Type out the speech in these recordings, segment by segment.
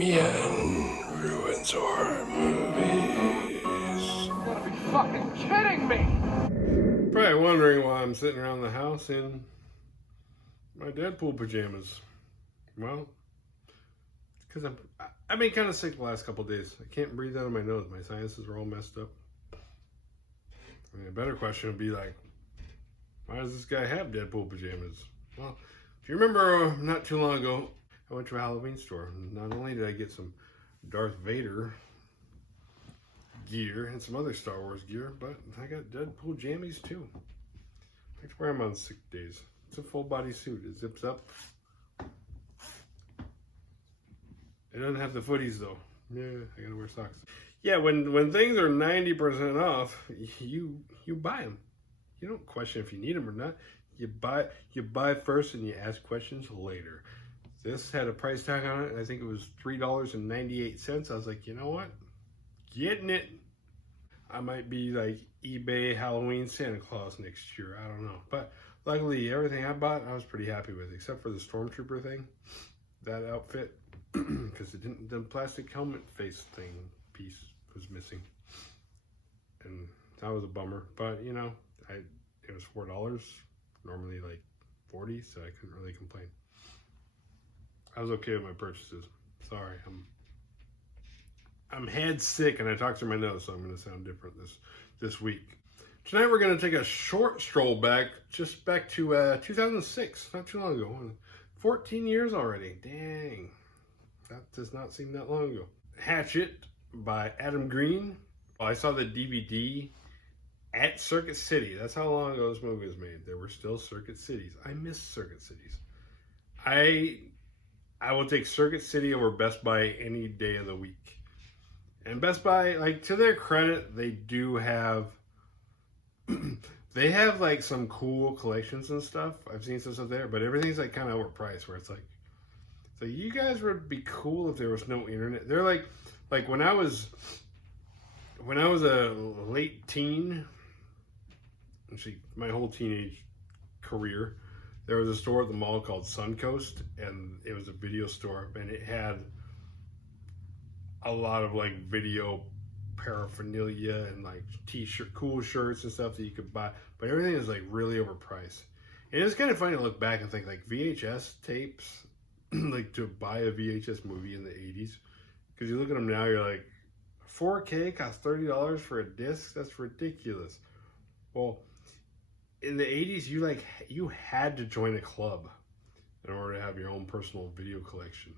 Damien ruins horror movies. You gotta be fucking kidding me! Probably wondering why I'm sitting around the house in my Deadpool pajamas. Well, it's because I've been kind of sick the last couple of days. I can't breathe out of my nose. My sinuses are all messed up. I mean, a better question would be like, why does this guy have Deadpool pajamas? Well, if you remember not too long ago, I went to a Halloween store. Not only did I get some Darth Vader gear and some other Star Wars gear, but I got Deadpool jammies too. I like to wear them on sick days. It's a full body suit. It zips up. It doesn't have the footies though. Yeah, I gotta wear socks. Yeah, when things are 90% off, you buy them. You don't question if you need them or not. You buy first and you ask questions later. This had a price tag on it. I think it was $3.98. I was like, you know what? Getting it. I might be like eBay Halloween Santa Claus next year. I don't know. But luckily, everything I bought, I was pretty happy with, except for the Stormtrooper thing. That outfit, because the plastic helmet face thing piece was missing. And that was a bummer. But, you know, it was $4. Normally like $40, so I couldn't really complain. I was okay with my purchases. Sorry, I'm head sick and I talk through my nose, so I'm going to sound different this week. Tonight we're going to take a short stroll back to 2006, not too long ago. 14 years already. Dang, that does not seem that long ago. Hatchet by Adam Green. Well, I saw the DVD at Circuit City. That's how long ago this movie was made. There were still Circuit Cities. I miss Circuit Cities. I will take Circuit City over Best Buy any day of the week. And Best Buy, like, to their credit, they do have they have like some cool collections and stuff. I've seen some stuff there, but everything's like kind of overpriced where it's like, so you guys would be cool if there was no internet. They're like when I was a late teen, actually my whole teenage career, there was a store at the mall called Suncoast, and it was a video store, and it had a lot of like video paraphernalia and like t-shirt, cool shirts and stuff that you could buy, but everything is like really overpriced. And it's kind of funny to look back and think like VHS tapes, like to buy a VHS movie in the 80s, because you look at them now, you're like, 4K costs $30 for a disc? That's ridiculous. Well, in the 80s, you had to join a club in order to have your own personal video collection,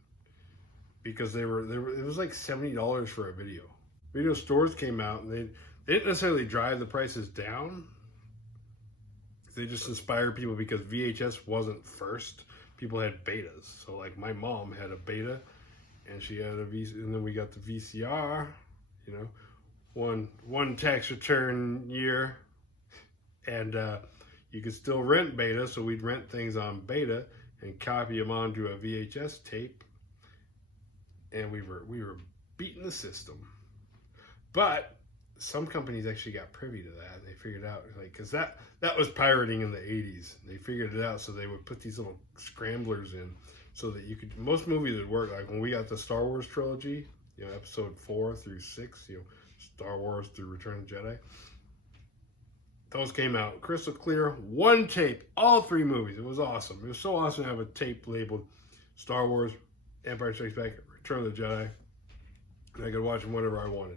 because it was like $70 for a video. Video stores came out and they didn't necessarily drive the prices down. They just inspired people because VHS wasn't first. People had betas. So like my mom had a beta and she had a and then we got the VCR, you know, one tax return year, and you could still rent beta, so we'd rent things on beta and copy them onto a VHS tape, and we were beating the system. But some companies actually got privy to that, and they figured out, like, because that was pirating in the 80s. They figured it out, so they would put these little scramblers in so that you could, most movies would work. Like when we got the Star Wars trilogy, you know, episode 4 through 6, you know, Star Wars through Return of the Jedi, those came out crystal clear, one tape, all 3 movies. It was awesome. It was so awesome to have a tape labeled Star Wars, Empire Strikes Back, Return of the Jedi, and I could watch them whenever I wanted.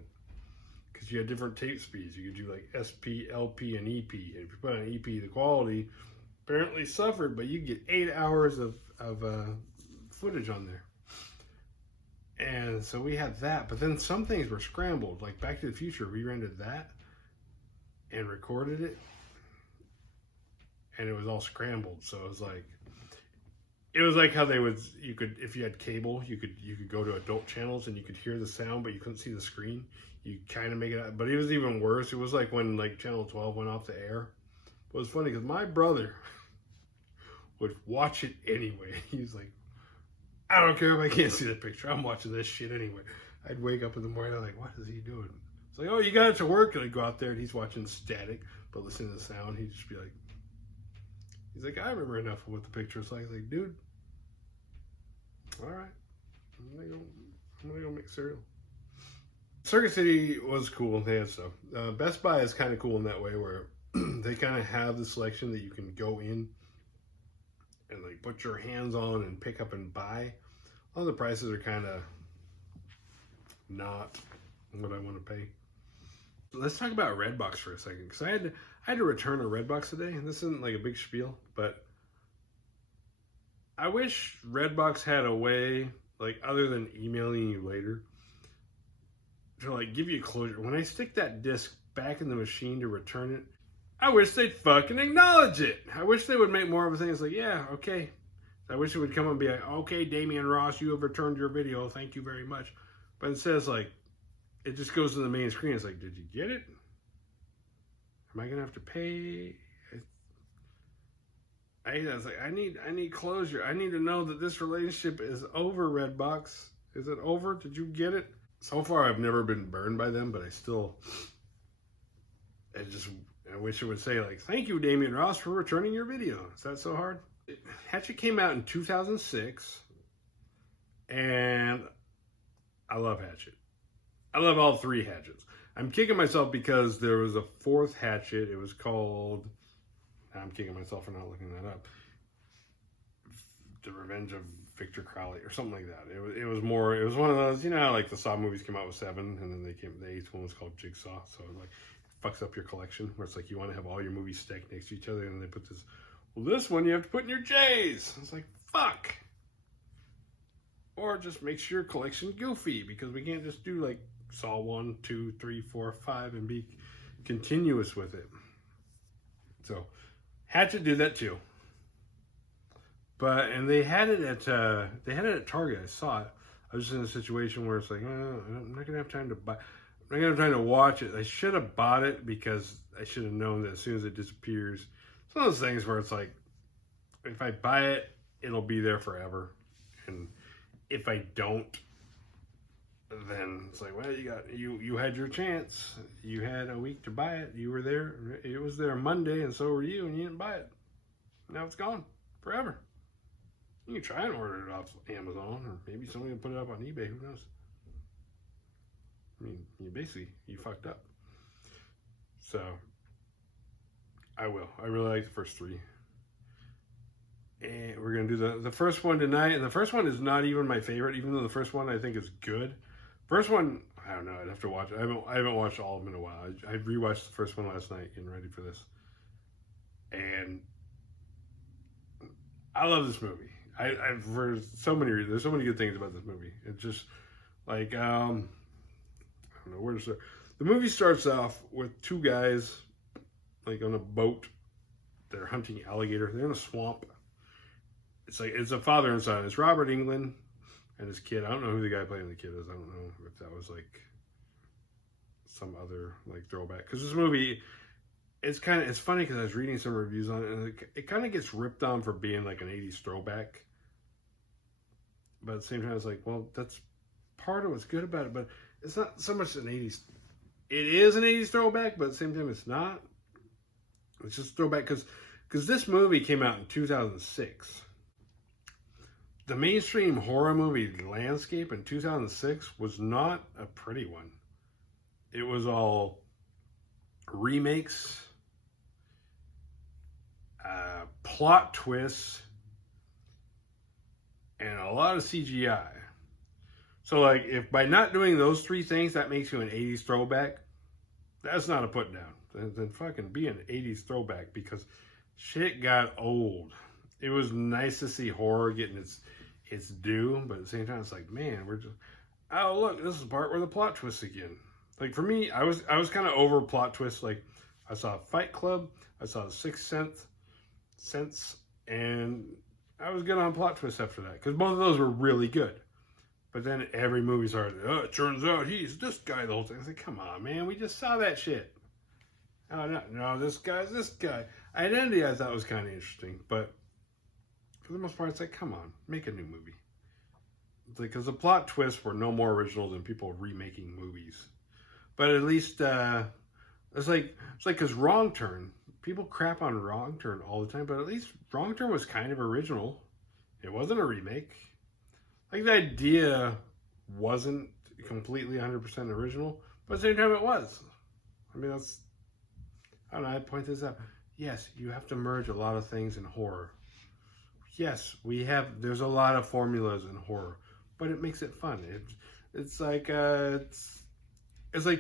Because you had different tape speeds. You could do like SP, LP, and EP. And if you put on EP, the quality apparently suffered, but you get 8 hours of footage on there. And so we had that, but then some things were scrambled. Like Back to the Future, we rented that and recorded it, and it was all scrambled. So it was like how you could, if you had cable, you could go to adult channels and you could hear the sound, but you couldn't see the screen. You kind of make it out, but it was even worse. It was like when like channel 12 went off the air. It was funny because my brother would watch it anyway. He's like, I don't care if I can't see the picture. I'm watching this shit anyway. I'd wake up in the morning, I'm like, what is he doing? It's like, oh, you got it to work. And I'd go out there and he's watching static, but listening to the sound. He'd just be like, he's like, I remember enough of what the picture is like. I was like, dude, all right. make cereal. Circuit City was cool. They had stuff. Best Buy is kind of cool in that way where they kind of have the selection that you can go in and like put your hands on and pick up and buy. All the prices are kind of not what I want to pay. Let's talk about Redbox for a second, because I had to return a Redbox today, and this isn't like a big spiel, but I wish Redbox had a way, like other than emailing you later, to like give you closure. When I stick that disc back in the machine to return it, I wish they'd fucking acknowledge it. I wish they would make more of a thing. It's like, yeah, okay. I wish it would come and be like, okay, Damien Ross, you have returned your video. Thank you very much. But it says like, it just goes to the main screen. It's like, did you get it? Am I gonna have to pay? I was like, I need closure. I need to know that this relationship is over, Redbox. Is it over? Did you get it? So far, I've never been burned by them, but I wish it would say like, thank you, Damien Ross, for returning your video. Is that so hard? Hatchet came out in 2006, and I love Hatchet. I love all three Hatchets. I'm kicking myself because there was a fourth Hatchet. It was called, I'm kicking myself for not looking that up, The Revenge of Victor Crowley or something like that. It was one of those, you know, like the Saw movies came out with 7, and then the 8th one was called Jigsaw. So like, it fucks up your collection, where it's like you want to have all your movies stacked next to each other, and then they put this, well, this one you have to put in your J's. It's like, fuck. Or just makes your collection goofy, because we can't just do like Saw 1, 2, 3, 4, 5 and be continuous with it. So Hatchet did that too. And they had it at Target. I saw it. I was just in a situation where it's like, I'm not gonna have time to buy. I'm not gonna have time to watch it. I should have bought it because I should have known that as soon as it disappears. It's one of those things where it's like, if I buy it, it'll be there forever, and if I don't, then it's like, well, you had your chance. You had a week to buy it. You were there. It was there Monday, and so were you, and you didn't buy it. Now it's gone forever. You can try and order it off Amazon, or maybe somebody will put it up on eBay. Who knows? I mean, you fucked up. So, I will. I really like the first 3. And we're going to do the first one tonight. And the first one is not even my favorite, even though the first one I think is good. First one, I don't know. I'd have to watch it. I haven't watched all of them in a while. I rewatched the first one last night, getting ready for this. And I love this movie. For so many reasons. There's so many good things about this movie. It's just like, I don't know where to start. The movie starts off with 2 guys like on a boat. They're hunting alligator. They're in a swamp. It's like, it's a father and son. It's Robert Englund and his kid. I don't know who the guy playing the kid is. I don't know if that was like some other like throwback. Because this movie, it's funny because I was reading some reviews on it, and it kind of gets ripped on for being like an 80s throwback. But at the same time, it's like, well, that's part of what's good about it. But it's not so much an 80s. It is an 80s throwback, but at the same time, it's not. It's just throwback because this movie came out in 2006. The mainstream horror movie landscape in 2006 was not a pretty one. It was all remakes, plot twists, and a lot of CGI. So like, if by not doing those 3 things that makes you an 80s throwback, that's not a put down. Then fucking be an 80s throwback, because shit got old. It was nice to see horror getting its due, but at the same time, it's like, man, we're just, oh look, this is the part where the plot twists again. Like for me, I was kind of over plot twists. Like I saw Fight Club, I saw The Sixth Sense, and I was good on plot twists after that, because both of those were really good. But then every movie started, oh, it turns out he's this guy the whole time. I was like, come on, man, we just saw that shit. Oh, no, this guy's this guy. Identity I thought was kind of interesting, but for the most part, it's like, come on, make a new movie. It's like, because the plot twists were no more original than people remaking movies. But at least, it's like, because Wrong Turn, people crap on Wrong Turn all the time, but at least Wrong Turn was kind of original. It wasn't a remake. Like, the idea wasn't completely 100% original, but at the same time it was. I mean, that's, I don't know, I'd point this out. Yes, you have to merge a lot of things in horror. Yes, there's a lot of formulas in horror, but it makes it fun. It's like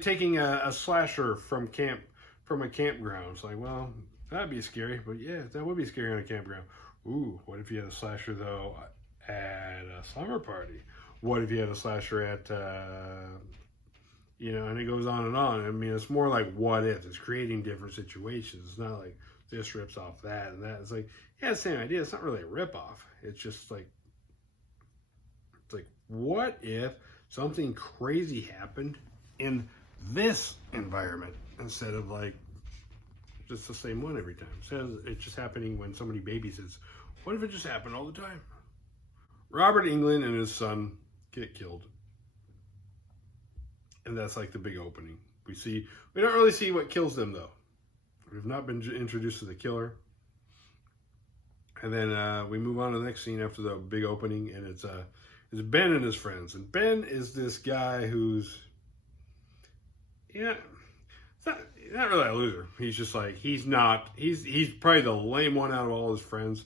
taking a slasher from a campground. It's like, well, that'd be scary, but yeah, that would be scary on a campground. Ooh, what if you had a slasher though at a slumber party? What if you had a slasher at and it goes on and on. I mean, it's more like what if. It's creating different situations. It's not like this rips off that and that. It's like, yeah, same idea. It's not really a ripoff. It's just like, what if something crazy happened in this environment instead of like just the same one every time? Instead of it just happening when somebody babysits. What if it just happened all the time? Robert Englund and his son get killed. And that's like the big opening. We don't really see what kills them though. We've not been introduced to the killer. And then we move on to the next scene after the big opening, and it's Ben and his friends. And Ben is this guy who's, not really a loser. He's just like, he's probably the lame one out of all his friends.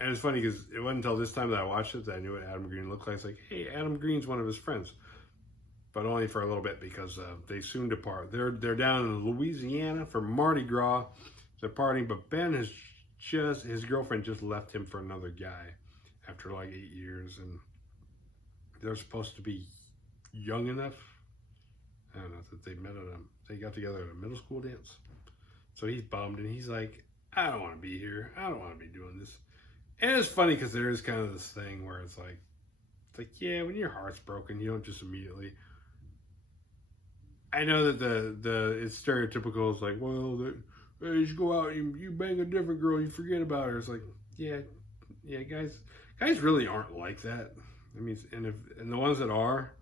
And it's funny because it wasn't until this time that I watched it that I knew what Adam Green looked like. It's like, hey, Adam Green's one of his friends. But only for a little bit because they soon depart. They're down in Louisiana for Mardi Gras. They're partying, but Ben his girlfriend just left him for another guy after like 8 years, and they're supposed to be young enough. I don't know that they got together at a middle school dance. So he's bummed, and he's like, I don't want to be here. I don't want to be doing this. And it's funny because there is kind of this thing where it's like, yeah, when your heart's broken, you don't just immediately. I know that it's stereotypical. It's like, well, you just go out and you bang a different girl, you forget about her. It's like, yeah, guys really aren't like that. I mean, and the ones that are,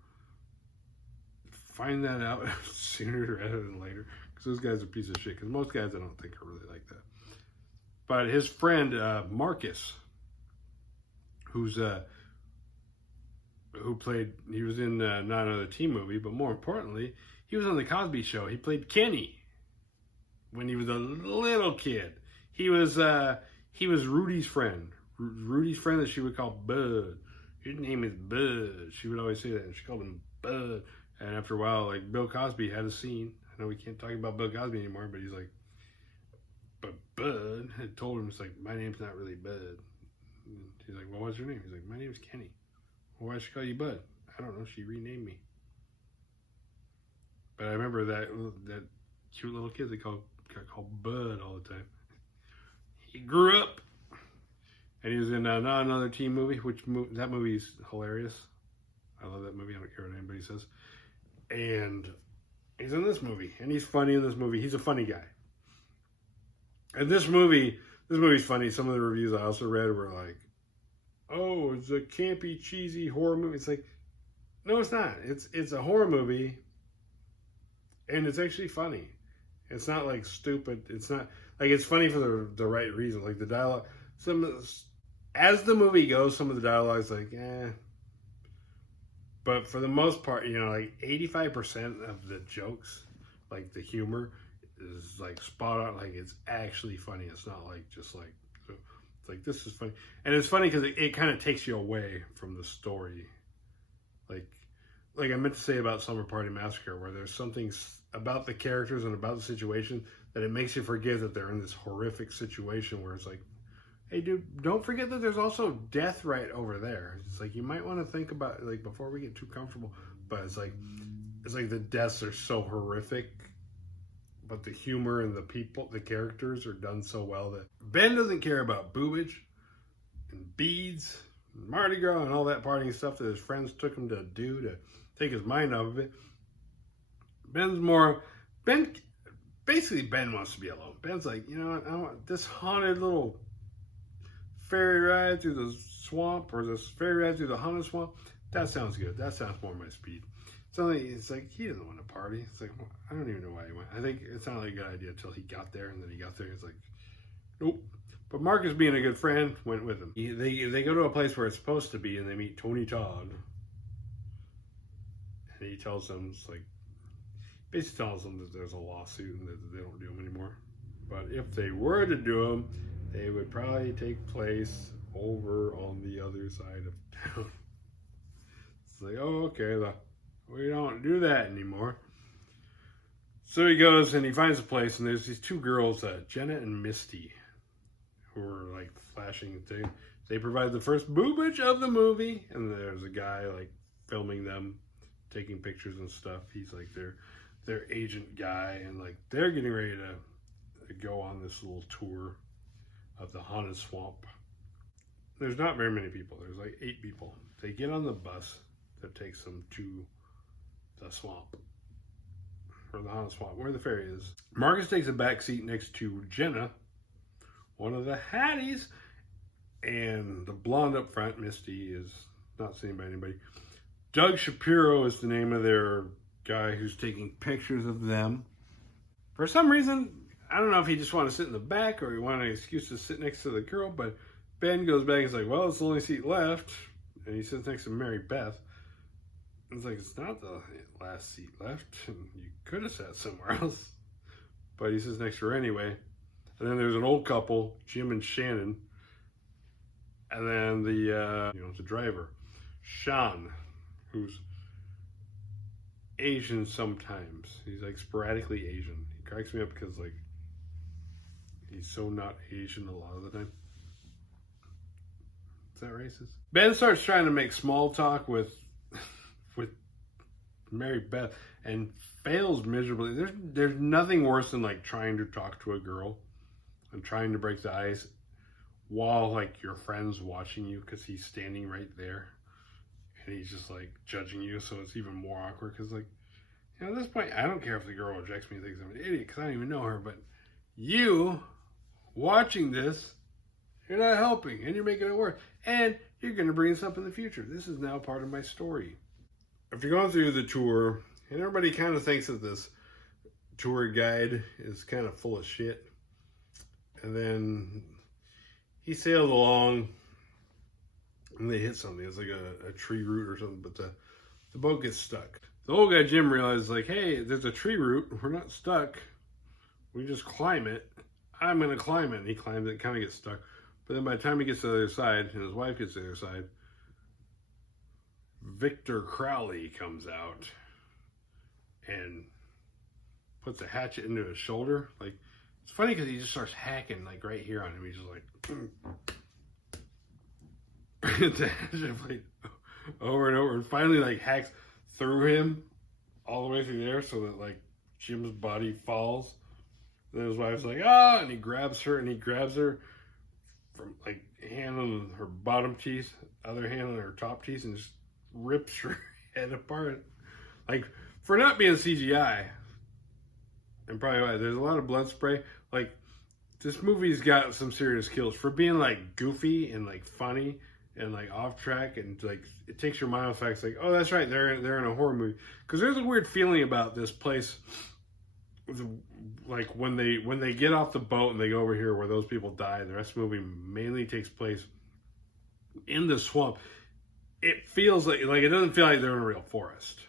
find that out sooner rather than later, because those guys are a piece of shit. Because most guys I don't think are really like that. But his friend Marcus, who was in not another teen movie, but more importantly, he was on the Cosby Show. He played Kenny when he was a little kid. He was Rudy's friend. Rudy's friend that she would call Bud. His name is Bud. She would always say that, and she called him Bud. And after a while, like, Bill Cosby had a scene. I know we can't talk about Bill Cosby anymore, but he's like, but Bud had told him, it's like, my name's not really Bud. And he's like, well, what's your name? He's like, my name's Kenny. Well, why should she call you Bud? I don't know. She renamed me. But I remember that cute little kid they got called Bud all the time. He grew up, and he was in not another teen movie. That movie's hilarious. I love that movie. I don't care what anybody says. And he's in this movie, and he's funny in this movie. He's a funny guy. And this movie's funny. Some of the reviews I also read were like, "Oh, it's a campy, cheesy horror movie." It's like, no, it's not. It's a horror movie. And it's actually funny. It's not like stupid. It's not like, it's funny for the right reason. Like the dialogue, as the movie goes, some of the dialogue's like, But for the most part, like 85% of the jokes, like the humor, is like spot on. Like it's actually funny. It's not like just like, it's like, this is funny. And it's funny because it kind of takes you away from the story. Like I meant to say about Summer Party Massacre, where there's something about the characters and about the situation that it makes you forget that they're in this horrific situation where it's like, hey dude, don't forget that there's also death right over there. It's like, you might want to think about, like, before we get too comfortable, but it's like the deaths are so horrific, but the humor and the characters are done so well that Ben doesn't care about boobage and beads and Mardi Gras and all that partying stuff that his friends took him to do to take his mind off of it. Ben wants to be alone. Ben's like, you know what, I want this haunted little ferry ride through the swamp, or this ferry ride through the haunted swamp. That sounds good. That sounds more my speed. It's like he doesn't want to party. It's like, well, I don't even know why he went. I think it sounded like a good idea until he got there, and then he got there, it's like, nope. But Marcus, being a good friend, went with him. They go to a place where it's supposed to be, and they meet Tony Todd. and he tells them, it's like, basically tells them that there's a lawsuit and that they don't do them anymore. But if they were to do them, they would probably take place over on the other side of town. It's like, oh, okay, we don't do that anymore. So he goes and he finds a place, and there's these two girls, Jenna and Misty, who are like flashing things. They provide the first boobage of the movie, and there's a guy like filming them, taking pictures and stuff. He's like their agent guy, and like they're getting ready to go on this little tour of the haunted swamp. There's not very many people. There's like 8 people. They get on the bus that takes them to the swamp, or the haunted swamp, where the ferry is. Marcus takes a back seat next to Jenna, one of the Hatties, and the blonde up front, Misty, is not seen by anybody. Doug Shapiro is the name of their guy who's taking pictures of them. For some reason, I don't know if he just wanted to sit in the back or he wanted an excuse to sit next to the girl, but Ben goes back and is like, well, it's the only seat left. And he sits next to Mary Beth. And it's like, it's not the last seat left. You could have sat somewhere else. But he sits next to her anyway. And then there's an old couple, Jim and Shannon. And then the driver, Sean, who's Asian sometimes. He's like sporadically Asian. He cracks me up because like he's so not Asian a lot of the time. Is that racist? Ben starts trying to make small talk with Mary Beth and fails miserably. There's nothing worse than like trying to talk to a girl and trying to break the ice while like your friend's watching you because he's standing right there and he's just like judging you, so it's even more awkward because like, you know, at this point I don't care if the girl rejects me and thinks I'm an idiot because I don't even know her, but you watching this, you're not helping and you're making it worse, and you're going to bring this up in the future. This is now part of my story. If you're going through the tour and everybody kind of thinks that this tour guide is kind of full of shit, and then he sailed along and they hit something. It's like a tree root or something, but the boat gets stuck. The old guy Jim realizes like, hey, there's a tree root. We're not stuck. We just climb it. I'm going to climb it. And he climbs it, kind of gets stuck. But then by the time he gets to the other side and his wife gets to the other side, Victor Crowley comes out and puts a hatchet into his shoulder. Like, it's funny because he just starts hacking like right here on him. He's just like the hatchet blade over and over, and finally like hacks through him all the way through there, so that like Jim's body falls. And then his wife's like, ah, and he grabs her from like hand on her bottom teeth, other hand on her top teeth, and just rips her head apart. Like, for not being CGI, and probably why there's a lot of blood spray. Like, this movie's got some serious kills for being like goofy and like funny and like off track, and like it takes your mind off facts. Like, oh, that's right, they're in a horror movie. Because there's a weird feeling about this place. Like when they get off the boat and they go over here where those people die, and the rest of the movie mainly takes place in the swamp. It feels like it doesn't feel like they're in a real forest.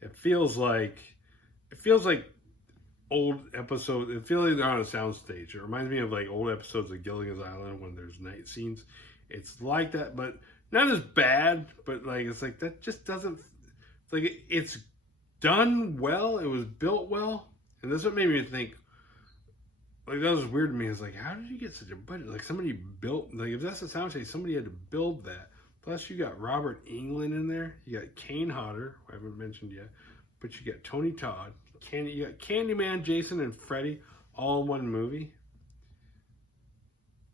It feels like old episodes. It feels like they're on a soundstage. It reminds me of like old episodes of Gilligan's Island when there's night scenes. It's like that, but not as bad. But like it's like that just doesn't. It's like it's done well. It was built well, and that's what made me think. Like, that was weird to me. It's like, how did you get such a budget? Like, somebody built, like, if that's a soundstage, somebody had to build that. Plus, you got Robert Englund in there. You got Kane Hodder, who I haven't mentioned yet. But you got Tony Todd. You got Candyman, Jason, and Freddy all in one movie.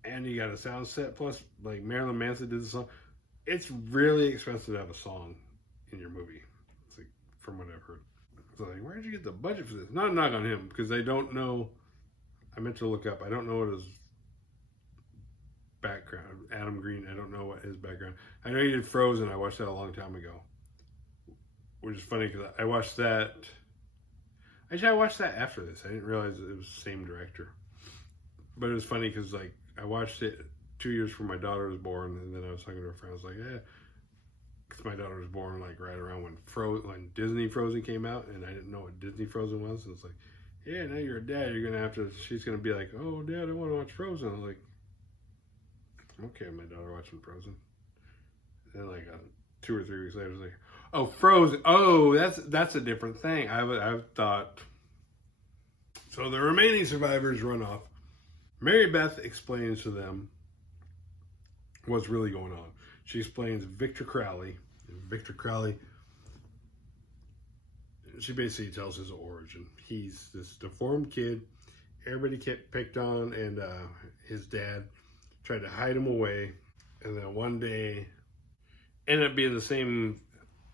And you got a sound set. Plus, like, Marilyn Manson did the song. It's really expensive to have a song in your movie. It's like, from what I've heard. So, like, where did you get the budget for this? Not a knock on him, because I don't know. I meant to look up. I don't know what his background. Adam Green. I don't know what his background. I know he did Frozen. I watched that a long time ago, which is funny because I watched that. Actually, I watched that after this. I didn't realize it was the same director. But it was funny because like I watched it 2 years before my daughter was born, and then I was talking to a friend. I was like, yeah, because my daughter was born like right around when Disney Frozen came out, and I didn't know what Disney Frozen was. And it's like, yeah, now you're a dad. You're gonna have to. She's gonna be like, oh, Dad, I want to watch Frozen. I'm like, okay, my daughter watching Frozen. And then like 2 or 3 weeks later, I was like, oh, Frozen. Oh, that's a different thing. I've thought. So the remaining survivors run off. Mary Beth explains to them what's really going on. She explains Victor Crowley. Victor Crowley, she basically tells his origin. He's this deformed kid. Everybody picked on, and his dad tried to hide him away. And then one day, ended up being the same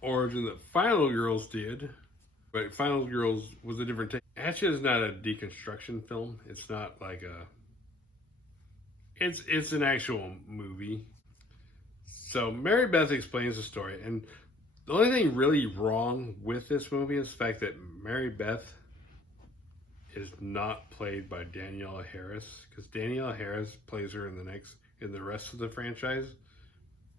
origin that Final Girls did. But Final Girls was a different take. Hatchet is not a deconstruction film. It's not like a... It's an actual movie. So Mary Beth explains the story, and the only thing really wrong with this movie is the fact that Mary Beth is not played by Danielle Harris, because Danielle Harris plays her in the rest of the franchise.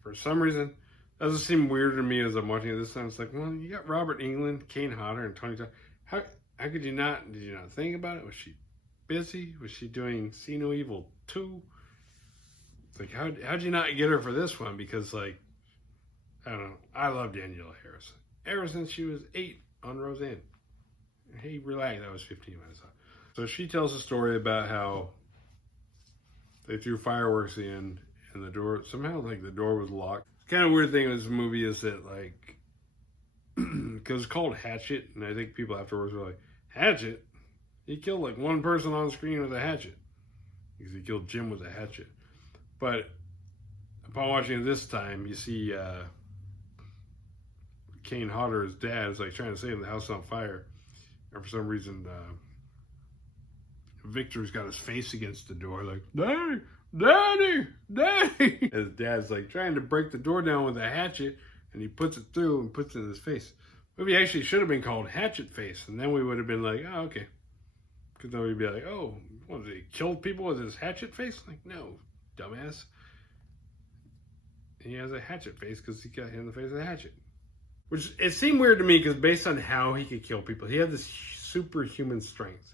For some reason, that doesn't seem weird to me as I'm watching it this time. It's like, well, you got Robert Englund, Kane Hodder, and Tony Todd. How could you not? Did you not think about it? Was she busy? Was she doing See No Evil 2? It's like, how'd you not get her for this one? Because, like, I don't know. I love Danielle Harris. Ever since she was 8 on Roseanne. Hey, relax. That was 15 minutes off. So she tells a story about how they threw fireworks in, and the door, somehow, like, the door was locked. The kind of weird thing with this movie is that, like, because it's called Hatchet, and I think people afterwards were like, Hatchet? He killed, like, one person on screen with a hatchet. Because he killed Jim with a hatchet. But upon watching it this time, you see Kane Hodder's dad is like trying to save the house on fire, and for some reason, Victor's got his face against the door, like, Daddy, Daddy, Daddy. His dad's like trying to break the door down with a hatchet, and he puts it through and puts it in his face. The movie actually should have been called Hatchet Face, and then we would have been like, oh, okay. Because then we'd be like, oh, what, he killed people with his hatchet face? Like, no, dumbass. And he has a hatchet face because he got hit in the face with a hatchet. Which, it seemed weird to me because based on how he could kill people, he had this superhuman strength.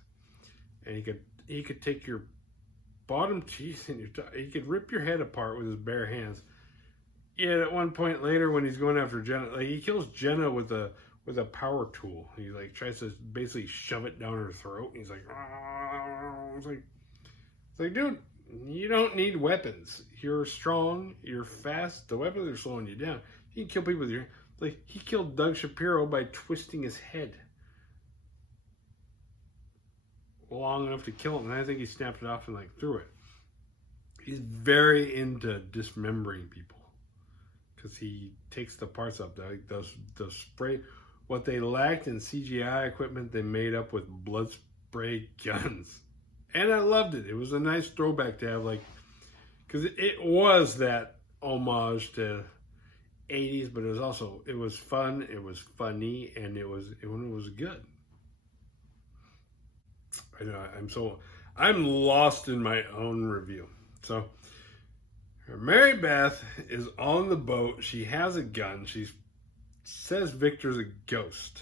And he could take your bottom teeth and he could rip your head apart with his bare hands. Yet at one point later when he's going after Jenna, like he kills Jenna with a power tool. He like tries to basically shove it down her throat, and he's like, oh. It's like, dude, you don't need weapons. You're strong, you're fast. The weapons are slowing you down. You can kill people with your, like, he killed Doug Shapiro by twisting his head long enough to kill him, and I think he snapped it off and like threw it. He's very into dismembering people because he takes the parts up. Like the spray, what they lacked in CGI equipment, they made up with blood spray guns, and I loved it. It was a nice throwback to have, like, because it was that homage to 80s, but it was fun, it was funny, and it was good. I know I'm lost in my own review. So Mary Beth is on the boat. She has a gun. She says Victor's a ghost,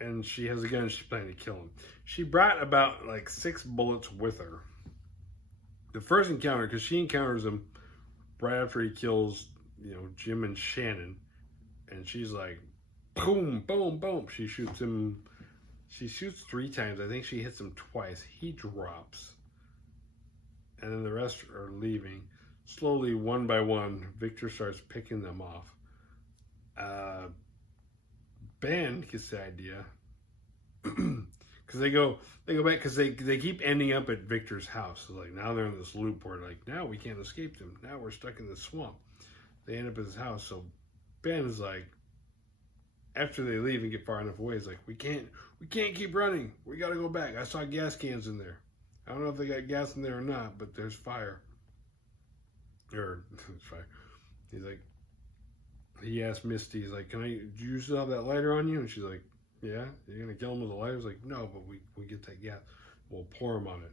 and she has a gun. She's planning to kill him. She brought about like 6 bullets with her. The first encounter, because she encounters him right after he kills, Jim and Shannon, and she's like, boom, boom, boom. She shoots him. She shoots 3 times. I think she hits him twice. He drops. And then the rest are leaving. Slowly, one by one, Victor starts picking them off. Ben gets the idea. Because they go back, because they keep ending up at Victor's house. So like, now they're in this loop where, like, now we can't escape them. Now we're stuck in the swamp. They end up at his house. So Ben's like, after they leave and get far enough away, he's like, we can't keep running. We got to go back. I saw gas cans in there. I don't know if they got gas in there or not, but there's fire. There's fire. He's like, he asked Misty, he's like, do you still have that lighter on you? And she's like, yeah. You're going to kill him with a lighter? He's like, no, but we get that gas. We'll pour him on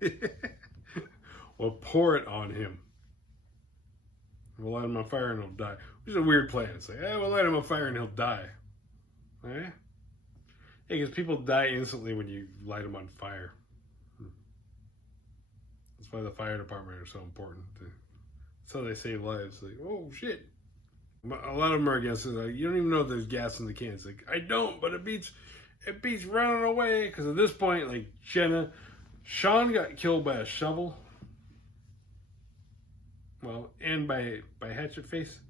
it. We'll pour it on him. We'll light him on fire and he'll die. Which is a weird plan. It's like, we'll light him on fire and he'll die. Eh? Yeah, because people die instantly when you light them on fire. That's why the fire department are so important. That's how they save lives. Like, oh shit. A lot of them are against it. Like, you don't even know if there's gas in the can. It's like, I don't, but it beats running away. Because at this point, like Sean got killed by a shovel. Well, and by Hatchet face.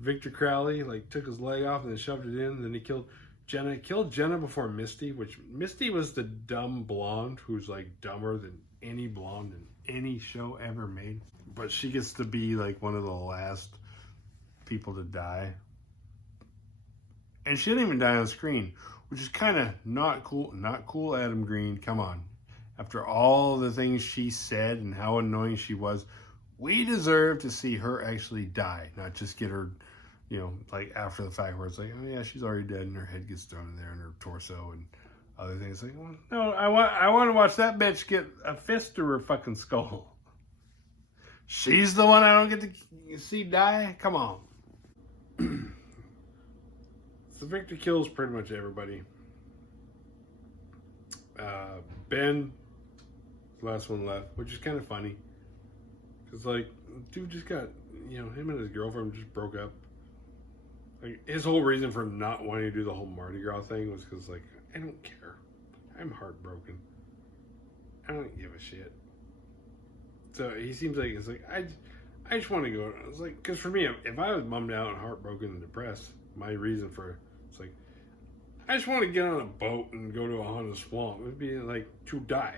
Victor Crowley took his leg off and then shoved it in. And then he killed Jenna. Killed Jenna before Misty, which Misty was the dumb blonde who's dumber than any blonde in any show ever made. But she gets to be one of the last people to die. And she didn't even die on screen, which is kind of not cool. Not cool, Adam Green. Come on. After all the things she said and how annoying she was, we deserve to see her actually die, not just get her, after the fact where it's like, oh yeah, she's already dead and her head gets thrown in there and her torso and other things. Like, well, no, I want to watch that bitch get a fist through her fucking skull. She's the one I don't get to see die? Come on. So Victor kills pretty much everybody. Ben, last one left, which is kind of funny. Because, dude just got, him and his girlfriend just broke up. His whole reason for not wanting to do the whole Mardi Gras thing was because, I don't care. I'm heartbroken. I don't give a shit. So he seems like it's I just want to go. It's because for me, if I was bummed out and heartbroken and depressed, my reason for it's I just want to get on a boat and go to a haunted swamp. It would be to die.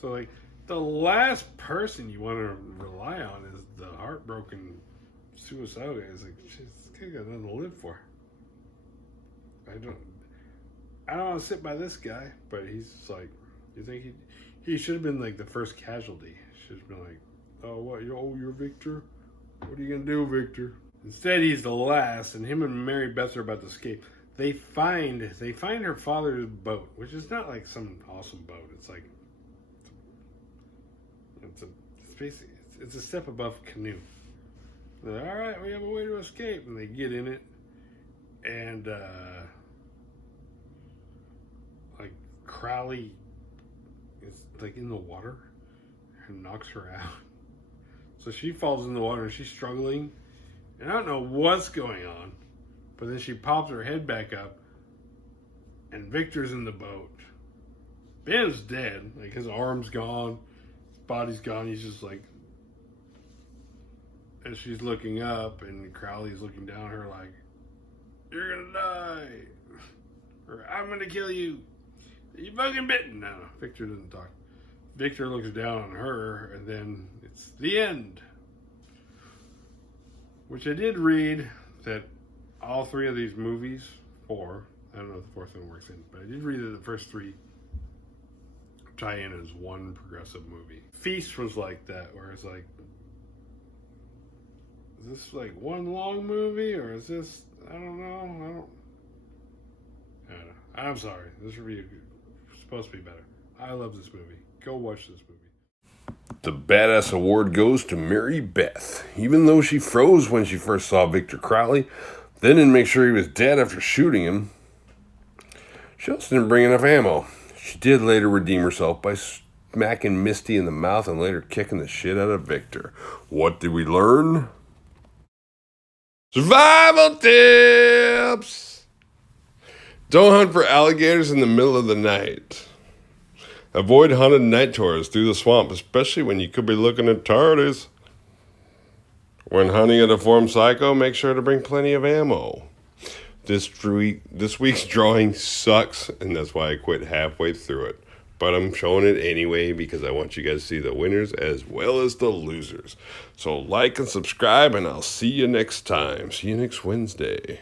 So the last person you want to rely on is the heartbroken suicidal guy. It's this guy got nothing to live for. I don't want to sit by this guy, but he's you think he should have been the first casualty. Should have been oh what? You're Victor? What are you gonna do, Victor? Instead, he's the last, and him and Mary Beth are about to escape. They find her father's boat, which is not some awesome boat. It's a step above canoe. They're like, all right, we have a way to escape, and they get in it, and Crowley is in the water and knocks her out. So she falls in the water and she's struggling, and I don't know what's going on, but then she pops her head back up, and Victor's in the boat. Ben's dead, his arm's gone, his body's gone. He's just and she's looking up, and Crowley's looking down at her you're gonna die, or I'm gonna kill you. You fucking bitten. No, Victor doesn't talk. Victor looks down on her, and then it's the end. Which I did read that all three of these movies, I don't know if the fourth one works in, but I did read that the first three tie in as one progressive movie. Feast was like that, where it's is this one long movie, or is this, I don't know. I'm sorry. This review is supposed to be better. I love this movie. Go watch this movie. The Badass Award goes to Mary Beth. Even though she froze when she first saw Victor Crowley, then didn't make sure he was dead after shooting him, she also didn't bring enough ammo. She did later redeem herself by smacking Misty in the mouth and later kicking the shit out of Victor. What did we learn? Survival tips! Don't hunt for alligators in the middle of the night. Avoid haunted night tours through the swamp, especially when you could be looking at TARDIS. When hunting a deformed psycho, make sure to bring plenty of ammo. This week's drawing sucks, and that's why I quit halfway through it. But I'm showing it anyway because I want you guys to see the winners as well as the losers. So like and subscribe, and I'll see you next time. See you next Wednesday.